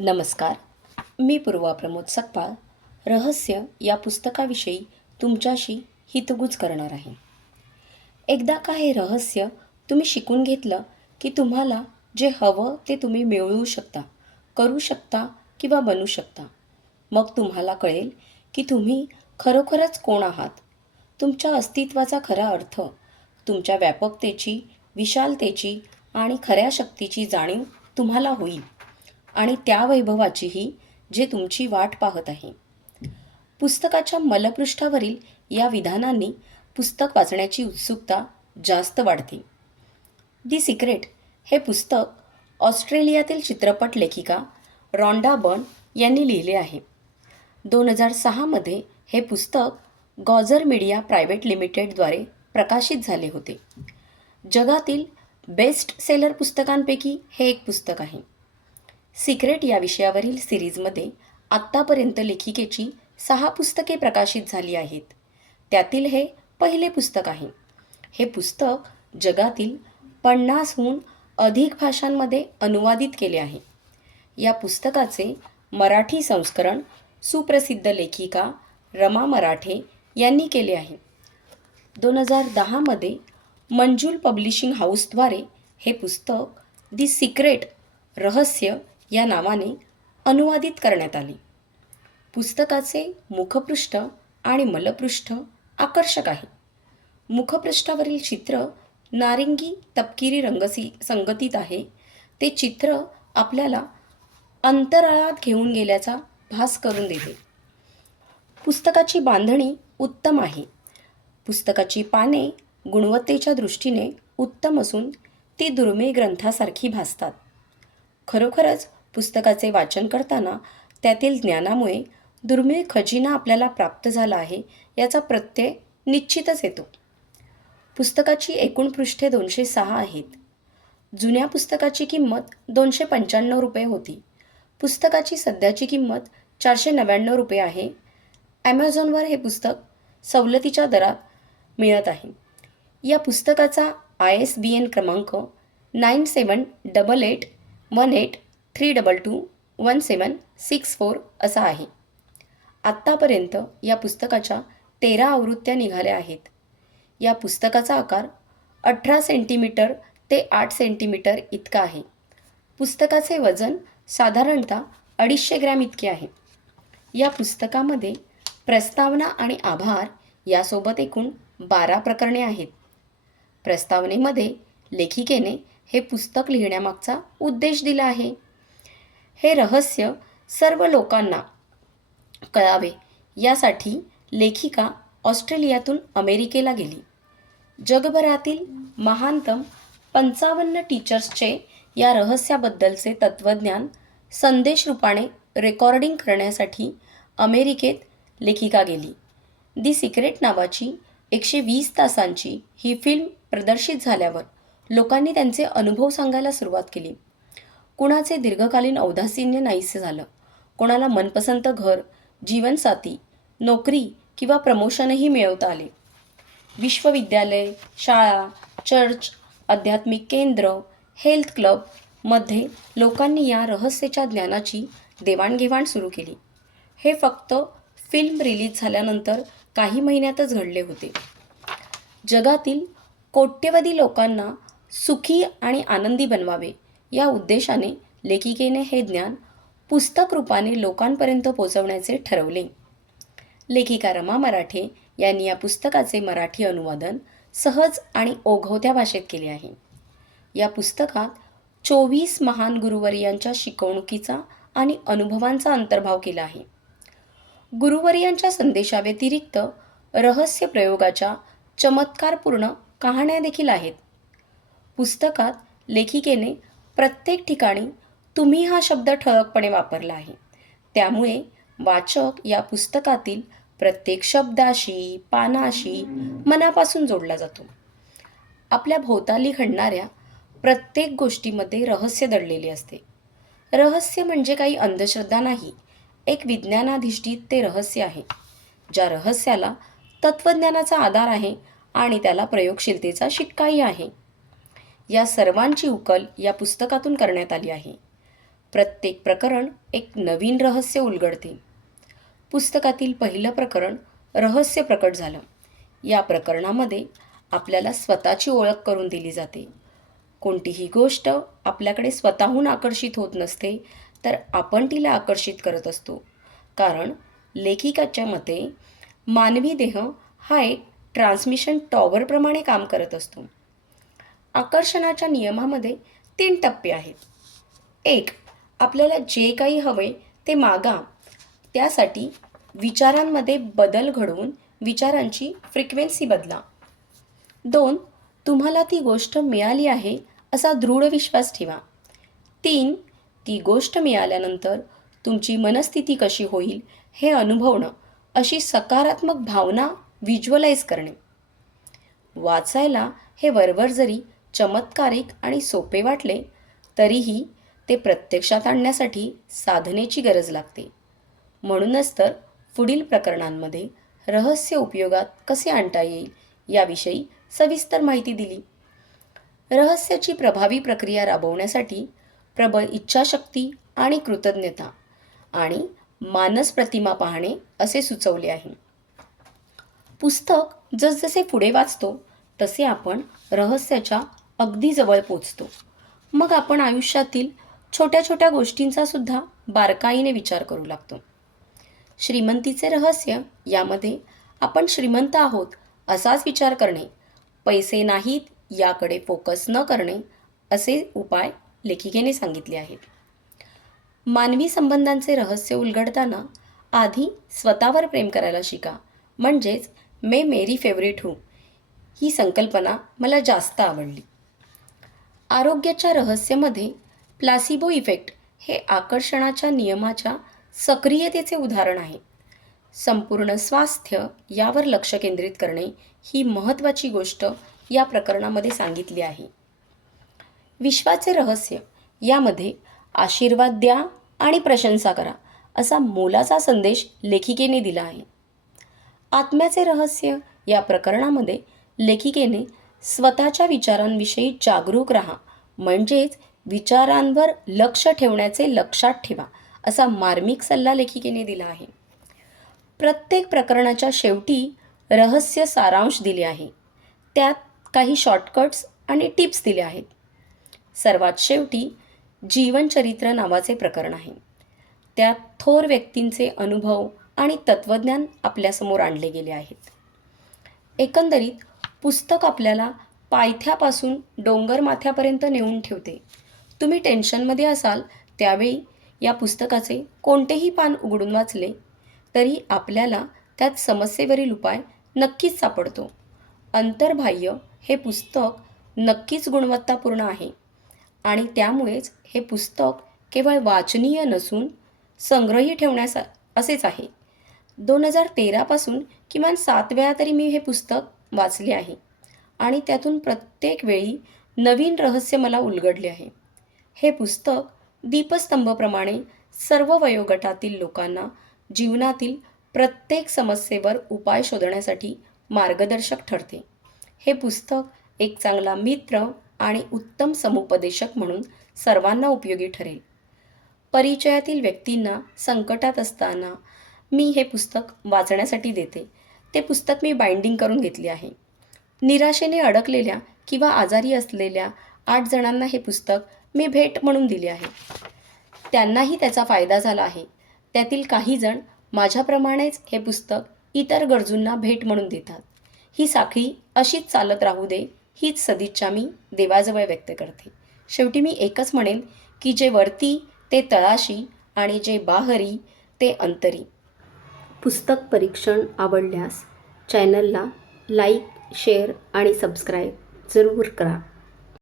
नमस्कार. मी पूर्वा प्रमोद सकपाळ. रहस्य या पुस्तकाविषयी तुमच्याशी हितगुज करणार आहे. एकदा का हे रहस्य तुम्ही शिकून घेतलं की तुम्हाला जे हवं ते तुम्ही मिळवू शकता करू शकता किंवा बनू शकता. मग तुम्हाला कळेल की तुम्ही खरोखरच कोण आहात. तुमच्या अस्तित्वाचा खरा अर्थ तुमच्या व्यापकतेची विशालतेची आणि खऱ्या शक्तीची जाणीव तुम्हाला होईल. आणि त्या वैभवाचीही जे तुमची वाट पाहत आहे. पुस्तकाच्या मलपृष्ठावरील या विधानांनी पुस्तक वाचण्याची उत्सुकता जास्त वाढते. दी सिक्रेट हे पुस्तक ऑस्ट्रेलियातील चित्रपट लेखिका रॉन्डा बर्न यांनी लिहिले आहे. दोन हजार सहामध्ये हे पुस्तक गॉझर मीडिया प्रायव्हेट लिमिटेडद्वारे प्रकाशित झाले होते. जगातील बेस्ट सेलर पुस्तकांपैकी हे एक पुस्तक आहे. सिक्रेट या विषयावरील सिरीजमध्ये आत्तापर्यंत लेखिकेची सहा पुस्तके प्रकाशित झाली आहेत. त्यातील हे पहिले पुस्तक आहे. हे पुस्तक जगातील पन्नासहून अधिक भाषांमध्ये अनुवादित केले आहे. या पुस्तकाचे मराठी संस्करण सुप्रसिद्ध लेखिका रमा मराठे यांनी केले आहे. दोन हजार दहामध्ये मंजूल पब्लिशिंग हाऊसद्वारे हे पुस्तक दी सिक्रेट रहस्य या नावाने अनुवादित करण्यात आले. पुस्तकाचे मुखपृष्ठ आणि मलपृष्ठ आकर्षक आहे. मुखपृष्ठावरील चित्र नारिंगी तपकिरी रंगसी संगतीत आहे. ते चित्र आपल्याला अंतराळात घेऊन गेल्याचा भास करून देते. पुस्तकाची बांधणी उत्तम आहे. पुस्तकाची पाने गुणवत्तेच्या दृष्टीने उत्तम असून ती दुर्मिळ ग्रंथासारखी भासतात. खरोखरच पुस्तकाचे वाचन करताना त्यातील ज्ञानामुळे दुर्मिळ खजिना आपल्याला प्राप्त झाला आहे याचा प्रत्यय निश्चितच येतो. पुस्तकाची एकूण पृष्ठे दोनशे सहा आहेत. जुन्या पुस्तकाची किंमत दोनशे पंच्याण्णव रुपये होती. पुस्तकाची सध्याची किंमत चारशे नव्याण्णव रुपये आहे. ॲमेझॉनवर हे पुस्तक सवलतीच्या दरात मिळत आहे. या पुस्तकाचा आय एस बी एन क्रमांक nine seven double eight one eight three double two one seven six four असा आहे. आत्तापर्यंत या पुस्तकाच्या तेरा आवृत्त्या निघाल्या आहेत. या पुस्तकाचा आकार अठरा सेंटीमीटर ते आठ सेंटीमीटर इतका आहे. पुस्तकाचे वजन साधारणतः अडीचशे ग्रॅम इतके आहे. या पुस्तकामध्ये प्रस्तावना आणि आभार यासोबत एकूण बारा प्रकरणे आहेत. प्रस्तावनेमध्ये लेखिकेने हे पुस्तक लिहिण्यामागचा उद्देश दिला आहे. हे रहस्य सर्व लोकांना कळावे. यासाठी लेखिका ऑस्ट्रेलियातून अमेरिकेला गेली. जगभरातील महानतम पंचावन्न टीचर्सचे या रहस्याबद्दलचे तत्त्वज्ञान संदेश रूपाने रेकॉर्डिंग करण्यासाठी अमेरिकेत लेखिका गेली. दी सिक्रेट नावाची एकशे वीस तासांची ही फिल्म प्रदर्शित झाल्यावर लोकांनी त्यांचे अनुभव सांगायला सुरुवात केली. कुणाचे दीर्घकालीन औदासीन्य नाहीसे झालं? कोणाला मनपसंत घर जीवनसाथी नोकरी किंवा प्रमोशनही मिळवता आले? विश्वविद्यालय शाळा चर्च आध्यात्मिक केंद्र हेल्थ क्लबमध्ये लोकांनी या रहस्याच्या ज्ञानाची देवाणघेवाण सुरू केली. हे फक्त फिल्म रिलीज झाल्यानंतर काही महिन्यातच घडले होते. जगातील कोट्यवधी लोकांना सुखी आणि आनंदी बनवावे या उद्देशाने लेखिकेने हे ज्ञान पुस्तक रूपाने लोकांपर्यंत पोचवण्याचे ठरवले. लेखिका रमा मराठे यांनी या पुस्तकाचे मराठी अनुवादन सहज आणि ओघवत्या भाषेत केले आहे. या पुस्तकात चोवीस महान गुरुवर्यांच्या शिकवणुकीचा आणि अनुभवांचा अंतर्भाव केला आहे. गुरुवर्यांच्या संदेशाव्यतिरिक्त रहस्य प्रयोगाच्या चमत्कारपूर्ण कहाण्या देखील आहेत. पुस्तकात लेखिकेने प्रत्येक ठिकाणी तुम्ही हा शब्द ठळकपणे वापरला आहे. त्यामुळे वाचक या पुस्तकातील प्रत्येक शब्दाशी पानाशी मनापासून जोडला जातो. आपल्या भोवताली घडणाऱ्या प्रत्येक गोष्टीमध्ये रहस्य दडलेले असते. रहस्य म्हणजे काही अंधश्रद्धा नाही एक विज्ञानाधिष्ठित ते रहस्य आहे ज्या रहस्याला तत्त्वज्ञानाचा आधार आहे आणि त्याला प्रयोगशीलतेचा शिक्काही आहे. या सर्वांची उकल या पुस्तकातून करण्यात आली आहे. प्रत्येक प्रकरण एक नवीन रहस्य उलगडते. पुस्तकातील पहिलं प्रकरण रहस्य प्रकट झालं. या प्रकरणामध्ये आपल्याला स्वतःची ओळख करून दिली जाते. कोणतीही गोष्ट आपल्याकडे स्वतःहून आकर्षित होत नसते तर आपण तिला आकर्षित करत असतो. कारण लेखिकाच्या मते मानवी देह हा एक ट्रान्समिशन टॉवरप्रमाणे काम करत असतो. आकर्षणाच्या नियमामध्ये तीन टप्पे आहेत. एक आपल्याला जे काही हवे ते मागा. त्यासाठी विचारांमध्ये बदल घडवून विचारांची फ्रिक्वेन्सी बदला. दोन तुम्हाला ती गोष्ट मिळाली आहे असा दृढ विश्वास ठेवा. तीन ती गोष्ट मिळाल्यानंतर तुमची मनस्थिती कशी होईल हे अनुभवणं अशी सकारात्मक भावना व्हिज्युअलाइज करणे. वाचायला हे वरवर जरी चमत्कारिक आणि सोपे वाटले तरीही ते प्रत्यक्षात आणण्यासाठी साधनेची गरज लागते. म्हणूनच तर पुढील प्रकरणांमध्ये रहस्य उपयोगात कसे आणता येईल याविषयी सविस्तर माहिती दिली. रहस्याची प्रभावी प्रक्रिया राबवण्यासाठी प्रबळ इच्छाशक्ती आणि कृतज्ञता आणि मानस प्रतिमा पाहणे असे सुचवले आहे. पुस्तक जसजसे पुढे वाचतो तसे आपण रहस्याच्या अगदी जवळ पोचतो. मग आपण आयुष्यातील छोट्या छोट्या गोष्टींचा सुद्धा बारकाईने विचार करू लागतो. श्रीमंतीचे रहस्य यामध्ये आपण श्रीमंत आहोत असाच विचार करणे पैसे नाहीत याकडे फोकस न करणे असे उपाय लेखिकेने सांगितले आहेत. मानवी संबंधांचे रहस्य उलगडताना आधी स्वतःवर प्रेम करायला शिका. म्हणजेच मे मेरी फेवरेट हू. ही संकल्पना मला जास्त आवडली. आरोग्याच्या रहस्यमध्ये प्लासिबो इफेक्ट हे आकर्षणाच्या नियमाच्या सक्रियतेचे उदाहरण आहे. संपूर्ण स्वास्थ्य यावर लक्ष केंद्रित करणे ही महत्त्वाची गोष्ट या प्रकरणामध्ये सांगितली आहे. विश्वाचे रहस्य यामध्ये आशीर्वाद द्या आणि प्रशंसा करा असा मोलाचा संदेश लेखिकेने दिला आहे. आत्म्याचे रहस्य या प्रकरणामध्ये लेखिकेने स्वतःच्या विचारांविषयी जागरूक राहा. म्हणजेच विचारांवर लक्ष ठेवण्याचे लक्षात ठेवा असा मार्मिक सल्ला लेखिकेने दिला आहे. प्रत्येक प्रकरणाच्या शेवटी रहस्य सारांश दिले आहे. त्यात काही शॉर्टकट्स आणि टिप्स दिल्या आहेत. सर्वात शेवटी जीवनचरित्र नावाचे प्रकरण आहे. त्यात थोर व्यक्तींचे अनुभव आणि तत्त्वज्ञान आपल्यासमोर आणले गेले आहेत. एकंदरीत पुस्तक आपल्याला पायथ्यापासून डोंगर माथ्यापर्यंत नेऊन ठेवते. तुम्ही टेन्शनमध्ये असाल त्यावेळी या पुस्तकाचे कोणतेही पान उघडून वाचले तरी आपल्याला त्यात समस्येवरील उपाय नक्कीच सापडतो. अंतर्बाह्य हे पुस्तक नक्कीच गुणवत्तापूर्ण आहे आणि त्यामुळेच हे पुस्तक केवळ वाचनीय नसून संग्रही ठेवण्यास असेच आहे. दोन हजार तेरापासून किमान सात वेळा तरी मी हे पुस्तक वाचले आहे. आणि त्यातून प्रत्येक वेळी नवीन रहस्य मला उलगडले आहे. हे पुस्तक दीपस्तंभप्रमाणे सर्व वयोगटातील लोकांना जीवनातील प्रत्येक समस्येवर उपाय शोधण्यासाठी मार्गदर्शक ठरते. हे पुस्तक एक चांगला मित्र आणि उत्तम समुपदेशक म्हणून सर्वांना उपयोगी ठरेल. परिचयातील व्यक्तींना संकटात असताना मी हे पुस्तक वाचण्यासाठी देते. ते पुस्तक मी बाइंडिंग करून घेतले आहे. निराशेने अडकलेल्या किंवा आजारी असलेल्या आठ जणांना हे पुस्तक मी भेट म्हणून दिले आहे. त्यांनाही त्याचा फायदा झाला आहे. त्यातील काही जण माझ्याप्रमाणेच हे पुस्तक इतर गरजूंना भेट म्हणून देतात. ही साखळी अशीच चालत राहू दे हीच सदिच्छा मी देवाजवळ व्यक्त करते. शेवटी मी एकच म्हणेन की जे वरती ते तळाशी आणि जे बाहरी ते अंतरी. पुस्तक परीक्षण आवडल्यास चॅनलला लाईक शेअर आणि सबस्क्राईब जरूर करा.